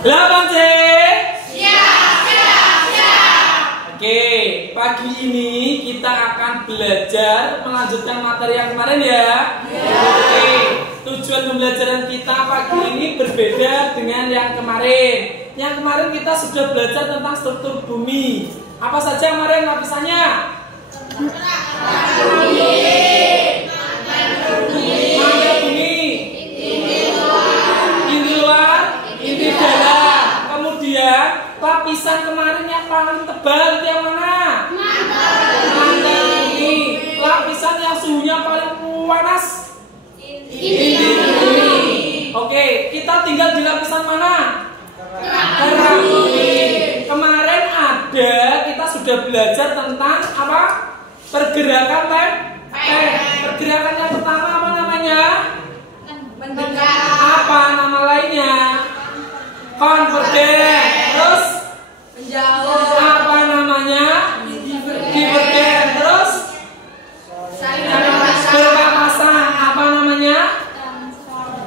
8C. Siap. Oke, pagi ini kita akan belajar melanjutkan materi yang kemarin ya. Oke, tujuan pembelajaran kita pagi ini berbeda dengan yang kemarin. Yang kemarin kita sudah belajar tentang struktur bumi. Apa saja kemarin lapisannya? Lapisan kemarin yang paling tebal itu yang mana? Mantel bumi. Lapisan yang suhunya paling panas? Inti bumi. Oke, kita tinggal di lapisan mana? Kerak bumi. Kemarin kita sudah belajar tentang apa? Pergerakan lempeng. Pergerakan yang pertama apa namanya? Mendekat. Apa nama lainnya? Konvergen. Terus Menjauh. apa namanya? Divergen. Terus berpapasan. Apa namanya?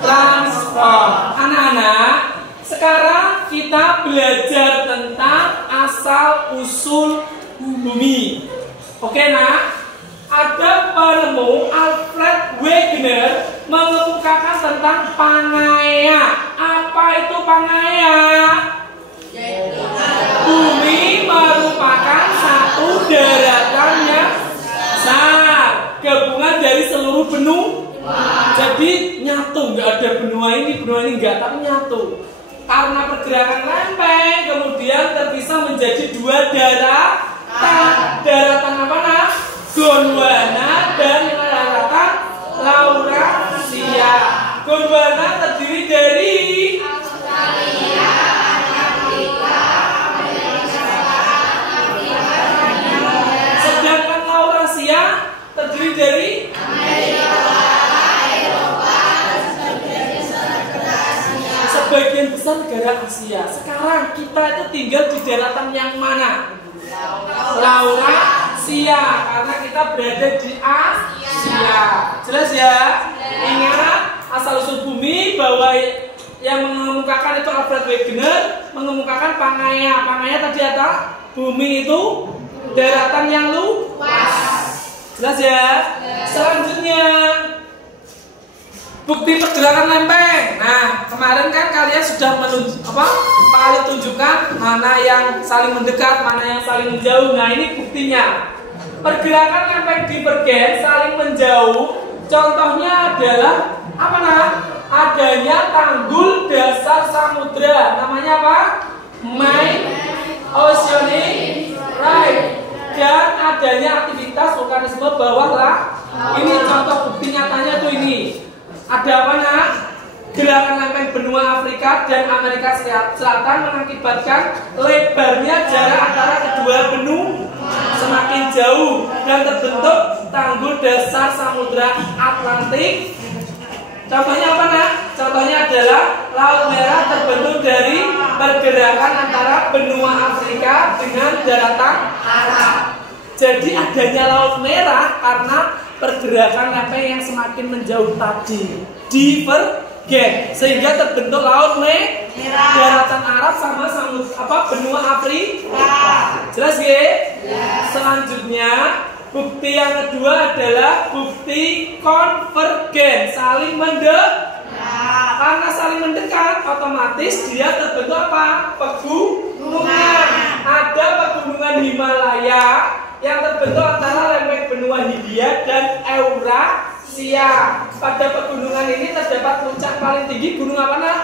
Transform. Anak-anak, sekarang kita belajar tentang asal usul bumi. Oke nak? Ada penemu Alfred Wegener mengemukakan tentang Pangaea. Apa itu Pangaea? Bumi merupakan satu daratan yang besar, gabungan dari seluruh benua. Jadi nyatu, nggak ada benua ini nggak, tapi nyatu. Karena pergerakan lempeng, kemudian terpisah menjadi dua daratan. Daratan apa nak? Gondwana dan daratan Laurasia. Gondwana terdiri dari Australia, Afrika, sedangkan Laurasia terdiri dari sebagian besar negara Asia. Sekarang kita itu tinggal di daratan yang mana? Laurasia, karena kita berada di Asia. Jelas ya? Ingat asal usul bumi bahwa yang mengemukakan itu Alfred Wegener mengemukakan Pangaea. Pangaea tadi apa? Bumi itu daratan yang luas. Jelas ya? Selanjutnya bukti pergerakan lempeng. Nah, kemarin kan kalian sudah paling tunjukkan mana yang saling mendekat, mana yang saling menjauh. Nah, ini buktinya. Pergerakan lempeng divergen saling menjauh. Contohnya adalah apa nak? Adanya tanggul dasar samudra. Namanya apa? Main Oceanic Rise. Dan adanya aktivitas vulkanisme bawah laut. Ini contoh bukti nyatanya tuh ini. Ada apa nak? Gerakan lempeng benua Afrika dan Amerika Selatan mengakibatkan lebarnya jarak antara kedua benua semakin jauh dan terbentuk tanggul dasar samudra Atlantik. Contohnya apa nak? Contohnya adalah Laut Merah terbentuk dari pergerakan antara benua Afrika dengan daratan Arab. Jadi adanya Laut Merah karena pergerakan lempeng yang semakin menjauh tadi, divergen, sehingga terbentuk Laut Merah, daratan Arab sama benua Afrika. Jelas ya? Selanjutnya bukti yang kedua adalah bukti konvergen, saling mendekat. Karena saling mendekat, otomatis dia terbentuk apa? Pegunungan. Ada pegunungan Himalaya yang terbentuk antara lempeng benua Hindia dan Eurasia. Pada pegunungan ini terdapat puncak paling tinggi gunung apa nak?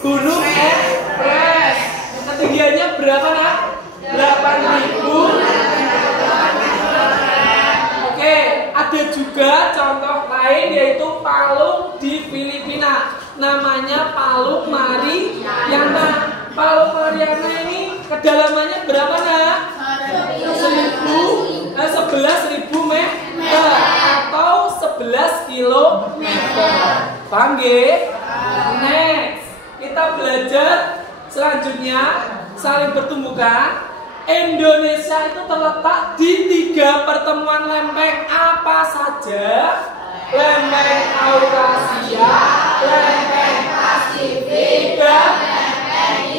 Gunung Everest. Ketinggiannya berapa nak? 8.000. Oke, ada juga contoh lain yaitu Palung di Filipina. Namanya Palung Mariana. Palung Mariana ini kedalamannya berapa nak? 11.000 meter atau 11 kilometer. Paham nggih? Next, kita belajar selanjutnya saling bertumbukan. Indonesia itu terletak di 3 pertemuan lempeng apa saja? Lempeng Eurasia, lempeng Pasifik, dan lempeng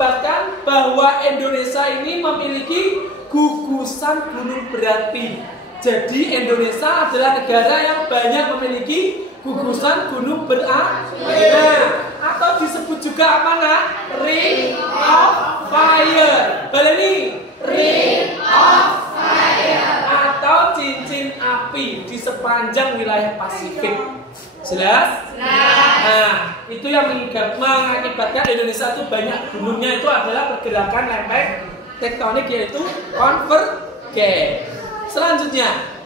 mengakibatkan bahwa Indonesia ini memiliki gugusan gunung berapi. Jadi Indonesia adalah negara yang banyak memiliki gugusan gunung berapi. Nah, atau disebut juga apa nak? Ring of Fire. Baleni, Ring of Fire atau cincin api di sepanjang wilayah Pasifik. Jelas? Nah, itu yang mengakibatkan Indonesia itu banyak gunungnya itu adalah pergerakan lempeng tektonik, yaitu konvergen. Selanjutnya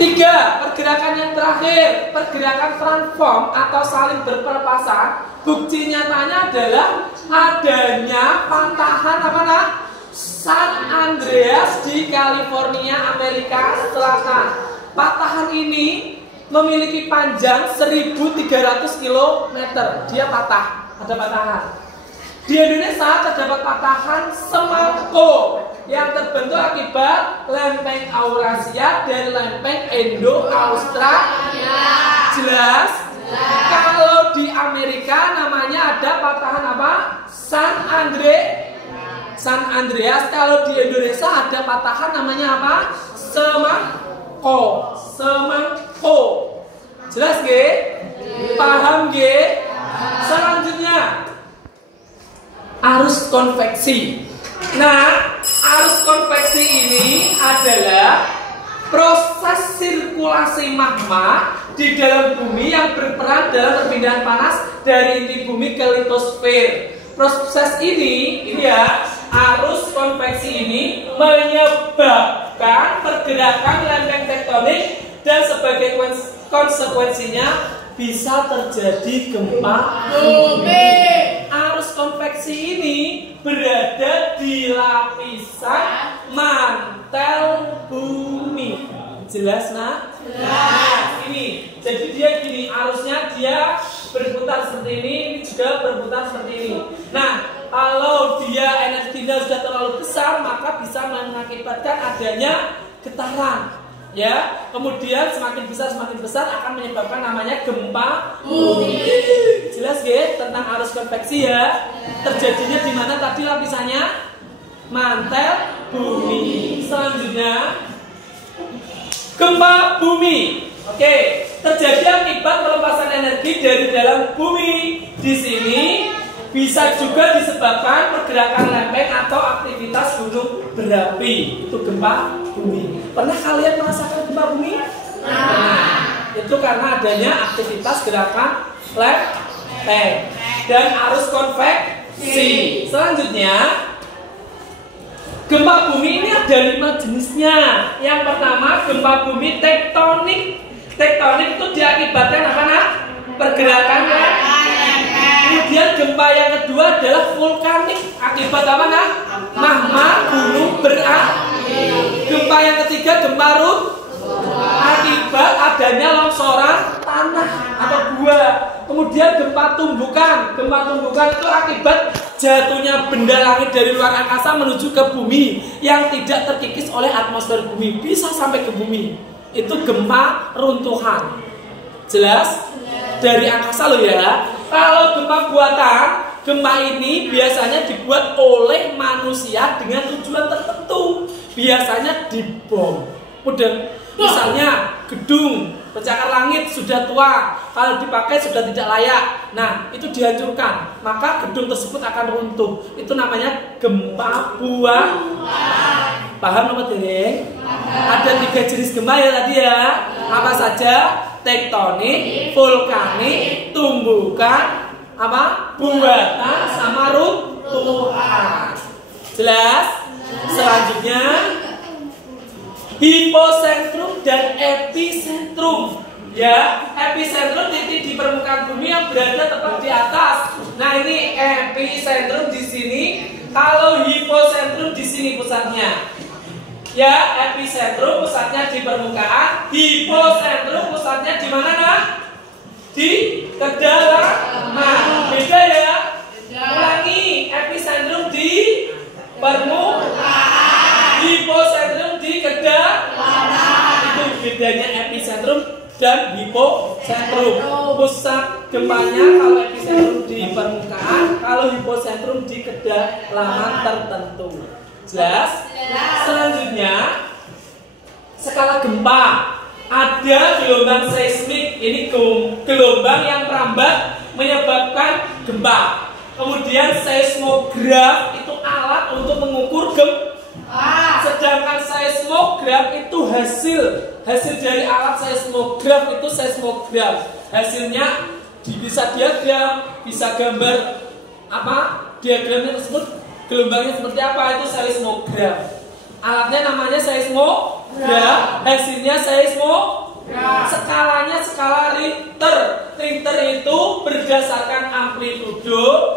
3, pergerakan yang terakhir, pergerakan transform atau saling berperpasan. Bukti nyatanya adalah adanya patahan apa nak? San Andreas di California, Amerika Selatan. Patahan ini memiliki panjang 1.300 km. Dia patah, ada patahan. Di Indonesia terdapat patahan Semangko yang terbentuk akibat lempeng Eurasia dan lempeng Indo-Australia. Jelas? Kalau di Amerika namanya ada patahan apa? San Andreas. Kalau di Indonesia ada patahan namanya apa? Semangko. Jelas ge? Paham ge? Selanjutnya arus konveksi. Nah, arus konveksi ini adalah proses sirkulasi magma di dalam bumi yang berperan dalam perpindahan panas dari inti bumi ke litosfer. Proses ini ya, arus konveksi ini menyebabkan pergerakan lempeng tektonik dan sebagai konsekuensinya bisa terjadi gempa bumi. Arus konveksi ini berada di lapisan mantel bumi. Jelas nak? Jelas. Ini, jadi dia gini, arusnya dia berputar seperti ini juga berputar seperti ini. Nah, kalau dia energinya sudah terlalu besar, maka bisa mengakibatkan adanya getaran. Ya, kemudian semakin besar akan menyebabkan namanya gempa bumi. Jelas ya tentang arus konveksi ya. Terjadinya di mana tadi lapisannya? Mantel bumi. Selanjutnya gempa bumi. Oke, terjadi akibat pelepasan energi dari dalam bumi. Di sini bisa juga disebabkan pergerakan lempeng atau aktivitas gunung berapi. Itu gempa bumi. Pernah kalian merasakan gempa bumi? Nah, itu karena adanya aktivitas gerakan lempeng dan arus konveksi. Selanjutnya, gempa bumi ini ada 5 jenisnya. Yang pertama, gempa bumi tektonik. Tektonik itu diakibatkan apa nak? Pergerakan lempeng. Kemudian gempa yang kedua adalah vulkanik. Akibat apa nak? Magma gunung berapi. Gempa yang ketiga gempa akibat adanya longsoran tanah atau gua. Kemudian gempa tumbukan. Gempa tumbukan itu akibat jatuhnya benda langit dari luar angkasa menuju ke bumi yang tidak terkikis oleh atmosfer bumi, bisa sampai ke bumi. Itu gempa runtuhan. Jelas? Dari angkasa loh ya. Kalau gempa buatan, gempa ini biasanya dibuat oleh manusia dengan tujuan tertentu. Biasanya dibom. Udah, misalnya gedung pencakar langit sudah tua, kalau dipakai sudah tidak layak. Nah, itu dihancurkan, maka gedung tersebut akan runtuh. Itu namanya gempa buatan. Paham nomor deh? Ada 3 jenis gempa ya tadi ya. Apa saja? Tektonik, vulkanik, tumbukan, apa? Buatan sama runtuhan. Jelas? Selanjutnya hipocentrum dan epicentrum. Ya, epicentrum titik di permukaan bumi yang berada tepat di atas. Nah, ini epicentrum di sini. Kalau hipocentrum di sini pusatnya. Ya, epicentrum pusatnya di permukaan, hipocentrum pusatnya di mana nah? Di kedalaman. Beda ya? Ulangi, epicentrum di permukaan, hipocentrum di kedalaman. Itu bedanya epicentrum dan hipocentrum. Pusat gempanya kalau epicentrum di permukaan, kalau hipocentrum di kedalaman tertentu. Jelas? Selanjutnya, skala gempa. Ada gelombang seismik, ini gelombang yang merambat menyebabkan gempa. Kemudian seismograf itu alat untuk mengukur gempa. Sedangkan seismograf itu hasil dari alat seismograf itu seismograf. Hasilnya bisa diagram, bisa gambar apa? Diagramnya tersebut gelombangnya seperti apa, itu seismograf. Alatnya namanya seismograf, hasilnya seismograf. Skalanya skala Richter. Richter itu berdasarkan amplitudo.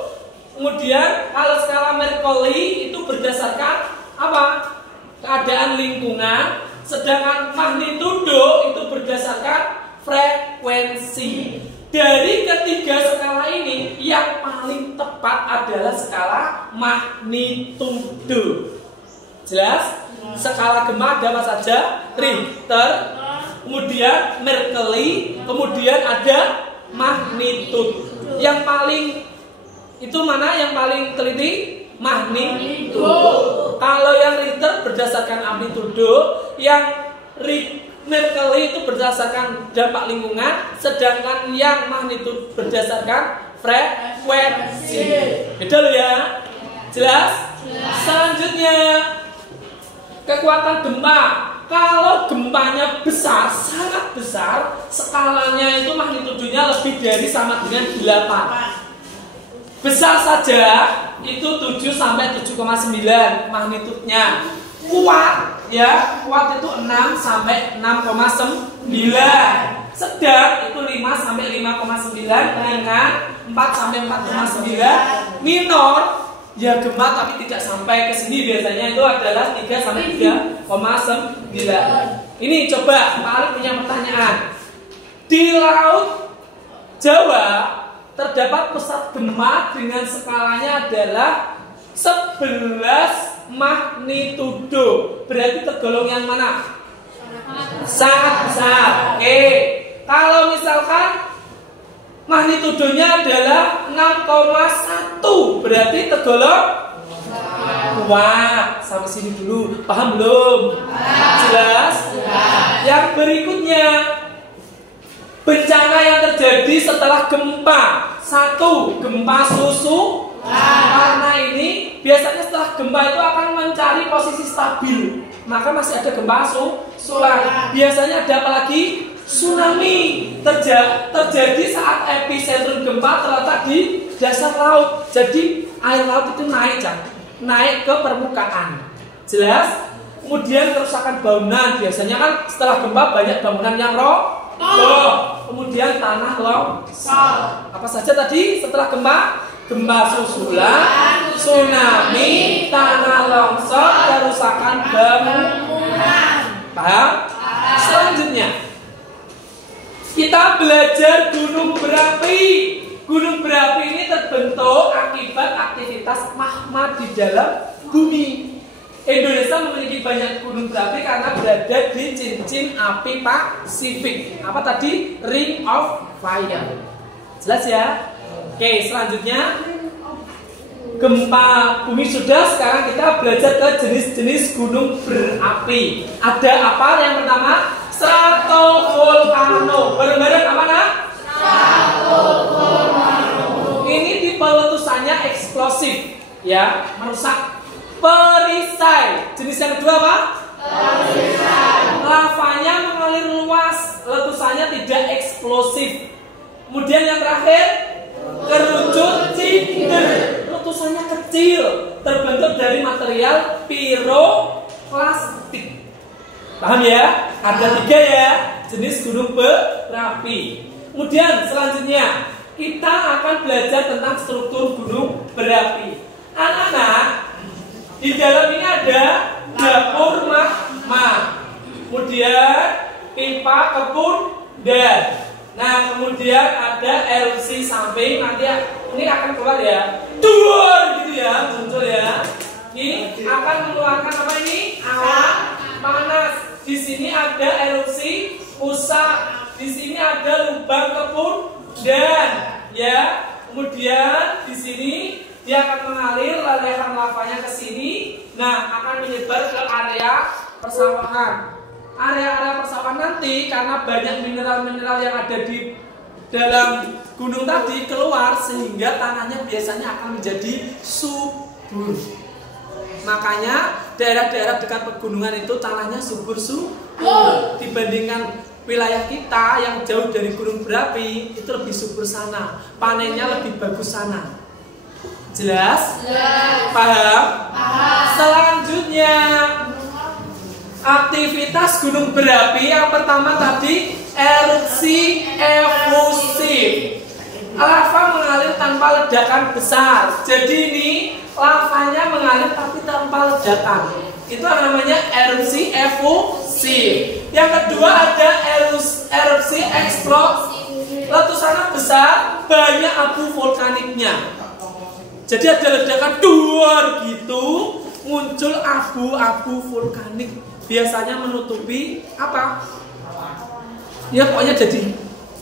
Kemudian kalau skala Mercalli itu berdasarkan apa? Keadaan lingkungan. Sedangkan magnitudo itu berdasarkan frekuensi. Dari ketiga skala ini yang paling tepat adalah skala magnitudo. Jelas? Skala gempa ada apa saja? Richter, kemudian Mercalli, kemudian ada magnitudo. Yang paling itu mana yang paling teliti? Magnitudo. Kalau yang Richter berdasarkan amplitudo, yang Mercalli itu berdasarkan dampak lingkungan, sedangkan yang magnitudo berdasarkan frekuensi. Beda loh ya? Jelas? Selanjutnya, kekuatan gempa. Kalau gempanya besar, sangat besar, skalanya itu magnitudonya lebih dari sama dengan 8. Besar saja itu 7 sampai 7,9 magnitudenya. Kuat ya, kuat itu 6 sampai 6,9. Sedang itu 5 sampai 5,9, ringan 4 sampai 4,9, minor ya gempa tapi tidak sampai ke sini, biasanya itu adalah 3 sampai 3,9. Ini coba Pak Alif punya pertanyaan. Di Laut Jawa terdapat pusat gempa dengan skalanya adalah 11 magnitudo. Berarti tergolong yang mana? Sangat besar. Oke. Kalau misalkan magnitudonya adalah 6,1, berarti tergolong kuat. Sampai sini dulu. Paham belum? Jelas? Yang berikutnya, bencana yang terjadi setelah gempa. 1. Gempa susulan. Karena ini biasanya setelah gempa itu akan mencari posisi stabil, maka masih ada gempa susulan. Biasanya ada apa lagi? Tsunami. Terjadi saat epicentrum gempa terletak di dasar laut. Jadi air laut itu naik ke permukaan. Jelas? Kemudian kerusakan bangunan. Biasanya kan setelah gempa banyak bangunan yang roboh. Kemudian tanah longsor. Apa saja tadi setelah gempa? Gempa susulan, tsunami, tanah longsor, kerusakan bangunan. Paham? Selanjutnya, kita belajar gunung berapi. Gunung berapi ini terbentuk akibat aktivitas magma di dalam bumi. Indonesia memiliki banyak gunung berapi karena berada di cincin api Pasifik. Apa tadi? Ring of Fire. Jelas ya? Oke, selanjutnya gempa bumi sudah. Sekarang kita belajar ke jenis-jenis gunung berapi. Ada apa? Yang pertama, stratovolcano. Bareng-bareng apa nak? Stratovolcano. Ini tipe letusannya eksplosif, ya, merusak. Perisai. Jenis yang kedua apa? Perisai. Lavanya mengalir luas, letusannya tidak eksplosif. Kemudian yang terakhir, kerucut cinder. Letusannya kecil, terbentuk dari material piroklastik. Paham ya? Ada 3 ya jenis gunung berapi. Kemudian selanjutnya kita akan belajar tentang struktur gunung berapi. Anak-anak, di dalam ini ada dapur magma, kemudian pipa kebun dan kemudian ada erupsi samping. Nanti ini akan keluar ya, duar gitu ya, muncul ya. Ini akan mengeluarkan apa ini? Awan panas. Di sini ada erupsi pusat. Di sini ada lubang kebun dan ya. Kemudian di sini dia akan mengalir lelehan lavanya ke sini. Nah, akan menyebar ke area persawahan. Area-area persawahan nanti karena banyak mineral-mineral yang ada di dalam gunung tadi keluar sehingga tanahnya biasanya akan menjadi subur. Makanya daerah-daerah dekat pegunungan itu tanahnya subur dibandingkan wilayah kita yang jauh dari gunung berapi itu lebih subur sana, panennya lebih bagus sana. Jelas? Paham? Selanjutnya aktivitas gunung berapi yang pertama tadi erupsi efusif. Lava mengalir tanpa ledakan besar. Jadi ini lavanya mengalir tapi tanpa ledakan. Itu namanya erupsi efusif. Yang kedua ada erupsi eksplosif. Letusannya besar, banyak abu vulkaniknya. Jadi ada ledakan duar gitu, muncul abu-abu vulkanik. Biasanya menutupi apa? Ya pokoknya jadi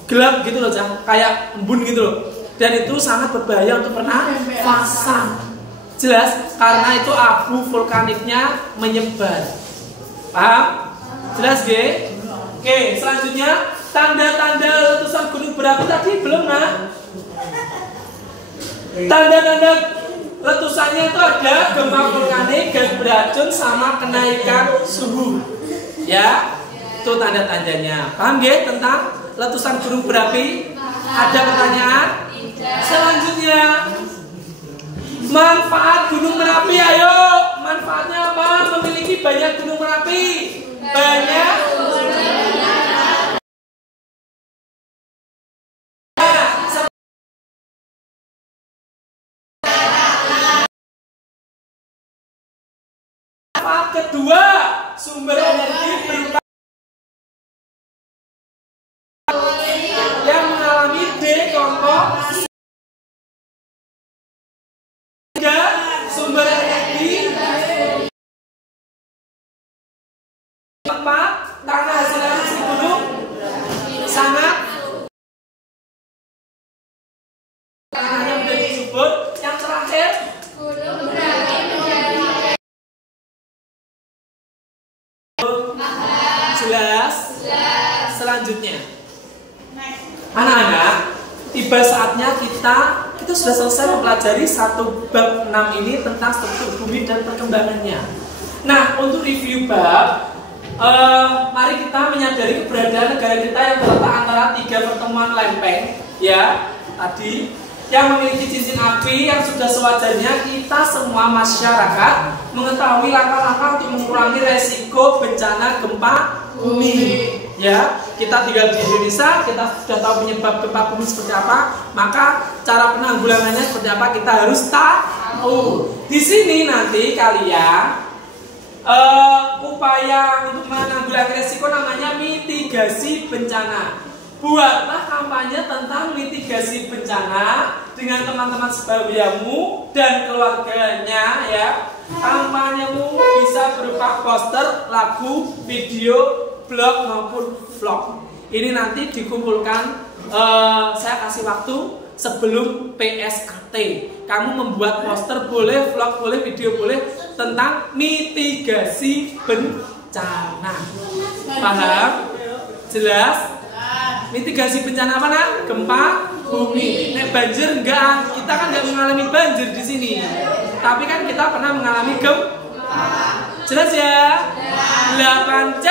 gelap gitu loh, kayak embun gitu loh. Dan itu sangat berbahaya untuk pernafasan. Jelas? Karena itu abu vulkaniknya menyebar. Paham? Jelas G? Oke, selanjutnya tanda-tanda letusan gunung berapi tadi belum nah? Tanda-tanda letusannya itu ada gempa vulkanik, gas beracun, sama kenaikan suhu. Ya, itu tanda-tandanya. Paham G tentang letusan gunung berapi? Ada pertanyaan? Selanjutnya manfaat gunung Merapi, ayo. Manfaatnya apa? Memiliki banyak gunung Merapi. Banyak. Manfaat kedua, sumber energi berupa yang mengalami dekomposisi. Sumber energi tempat tanah hasil erupsi gunung sangat tanahnya menjadi subur. Yang terakhir jelas. Selanjutnya anak-anak, tiba saatnya kita sudah selesai mempelajari satu bab 6 ini tentang struktur bumi dan perkembangannya. Nah, untuk review bab, mari kita menyadari keberadaan negara kita yang terletak antara 3 pertemuan lempeng, ya, tadi yang memiliki cincin api yang sudah sewajarnya kita semua masyarakat mengetahui langkah-langkah untuk mengurangi resiko bencana gempa bumi. Ya, kita tinggal di Indonesia, kita sudah tahu penyebab gempa bumi seperti apa, maka cara penanggulangannya seperti apa kita harus tahu. Di sini nanti kalian upaya untuk menanggulangi resiko namanya mitigasi bencana. Buatlah kampanye tentang mitigasi bencana dengan teman-teman sebagianmu dan keluarganya ya. Kampanyemu bisa berupa poster, lagu, video, blog maupun vlog. Ini nanti dikumpulkan, saya kasih waktu sebelum PSKT. Kamu membuat poster boleh, vlog boleh, video boleh tentang mitigasi bencana. Paham? Jelas? Mitigasi bencana apa nak? Gempa bumi. Nek banjir enggak, kita kan enggak mengalami banjir di sini. Tapi kan kita pernah mengalami gempa. Jelas ya? 8C.